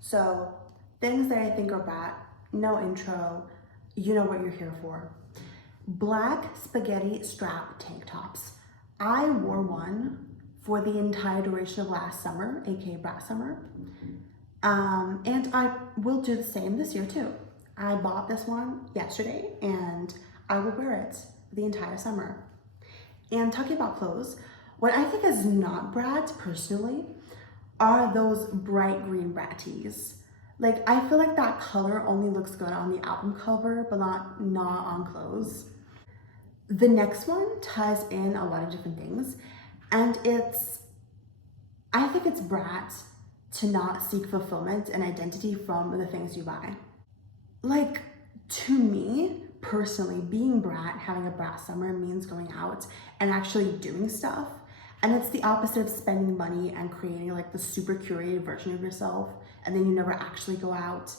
So things that I think are bad, no intro, you know what you're here for. Black spaghetti strap tank tops. I wore one for the entire duration of last summer, aka brat summer. And I will do the same this year too. I bought this one yesterday and I will wear it the entire summer. And talking about clothes, what I think is not brat personally are those bright green brat tees. Like, I feel like that color only looks good on the album cover, but not on clothes. The next one ties in a lot of different things, and I think it's brat to not seek fulfillment and identity from the things you buy. Like, to me, personally, being brat, having a brat summer means going out and actually doing stuff. And it's the opposite of spending money and creating like the super curated version of yourself, and then you never actually go out.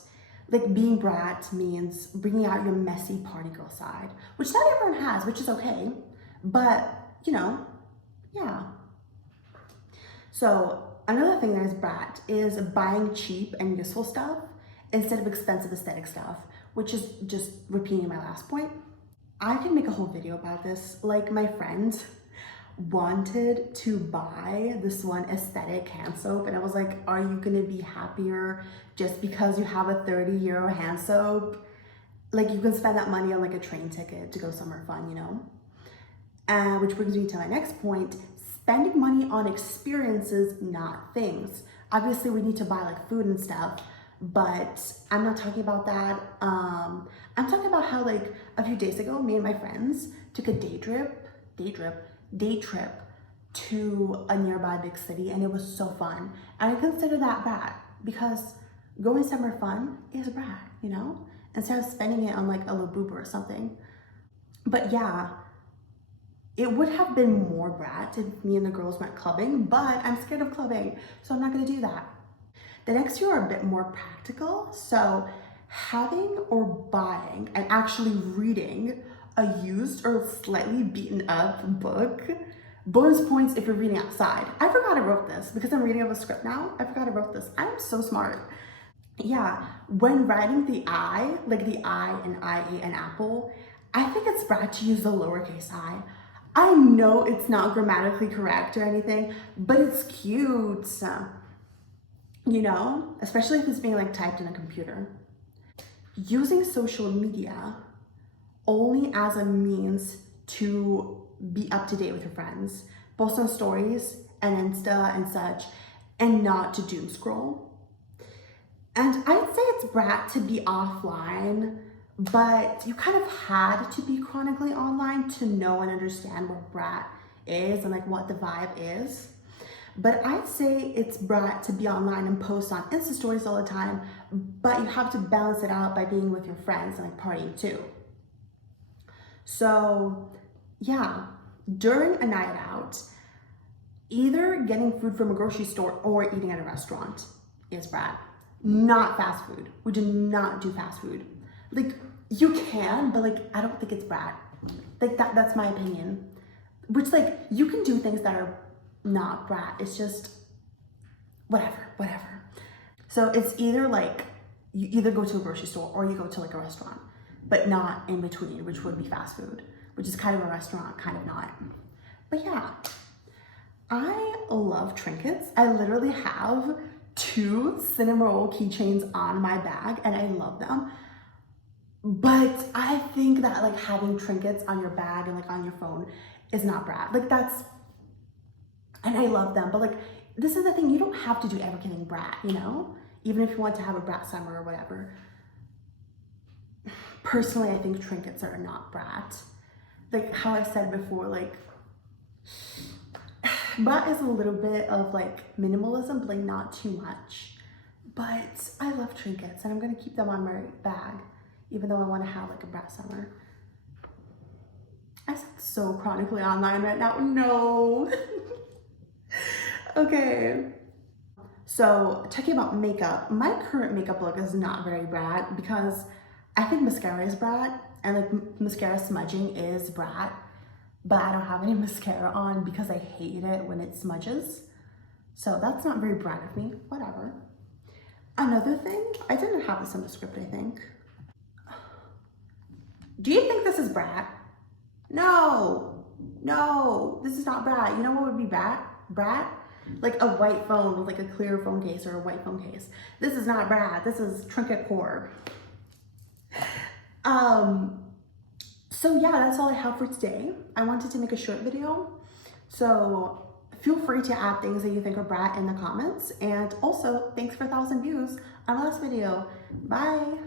Like, being brat means bringing out your messy party girl side, which not everyone has, which is okay. But, yeah. So another thing that is brat is buying cheap and useful stuff instead of expensive aesthetic stuff, which is just repeating my last point. I can make a whole video about this. Like, my friends wanted to buy this one aesthetic hand soap, and I was like, are you gonna be happier just because you have a 30-euro hand soap? Like, you can spend that money on like a train ticket to go somewhere fun, which brings me to my next point: spending money on experiences, not things. Obviously we need to buy like food and stuff, but I'm not talking about that. I'm talking about how, like, a few days ago, me and my friends took a day trip to a nearby big city, and it was so fun. And I consider that brat because going somewhere fun is brat, instead of spending it on like a Labubu or something. But yeah, it would have been more brat if me and the girls went clubbing, but I'm scared of clubbing, so I'm not gonna do that. The next two are a bit more practical. So having or buying and actually reading a used or slightly beaten up book. Bonus points if you're reading outside. I forgot I wrote this because I'm reading of a script now. I forgot I wrote this. I'm so smart. Yeah, when writing the I, like the I and IE and apple, I think it's bad to use the lowercase I. I know it's not grammatically correct or anything, but it's cute, especially if it's being like typed in a computer. Using social media only as a means to be up to date with your friends, post on stories and Insta and such, and not to doom scroll. And I'd say it's brat to be offline, but you kind of had to be chronically online to know and understand what brat is and like what the vibe is. But I'd say it's brat to be online and post on Insta stories all the time, but you have to balance it out by being with your friends and like partying too. So yeah, during a night out, either getting food from a grocery store or eating at a restaurant is brat. Not fast food. We do not do fast food. Like, you can, but like, I don't think it's brat. Like, that's my opinion. Which, like, you can do things that are not brat. It's just whatever. So it's either like, you either go to a grocery store or you go to like a restaurant, but not in between, which would be fast food, which is kind of a restaurant, kind of not. But yeah, I love trinkets. I literally have 2 cinnamon roll keychains on my bag and I love them. But I think that like having trinkets on your bag and like on your phone is not brat. Like, and I love them, but like, this is the thing, you don't have to do everything brat, even if you want to have a brat summer or whatever. Personally, I think trinkets are not brat. Like how I said before, like, brat is a little bit of like minimalism, but like not too much. But I love trinkets and I'm gonna keep them on my bag, even though I wanna have like a brat summer. I sound so chronically online right now, no. Okay. So talking about makeup, my current makeup look is not very brat because I think mascara is brat and like mascara smudging is brat, but I don't have any mascara on because I hate it when it smudges. So that's not very brat of me, whatever. Another thing, I didn't have this in the script, I think. Do you think this is brat? No, no, this is not brat. You know what would be brat? Like a white phone with like a clear phone case or a white phone case. This is not brat, this is trinket core. So yeah, that's all I have for today. I wanted to make a short video. So feel free to add things that you think are brat in the comments. And also, thanks for 1,000 views on the last video. Bye.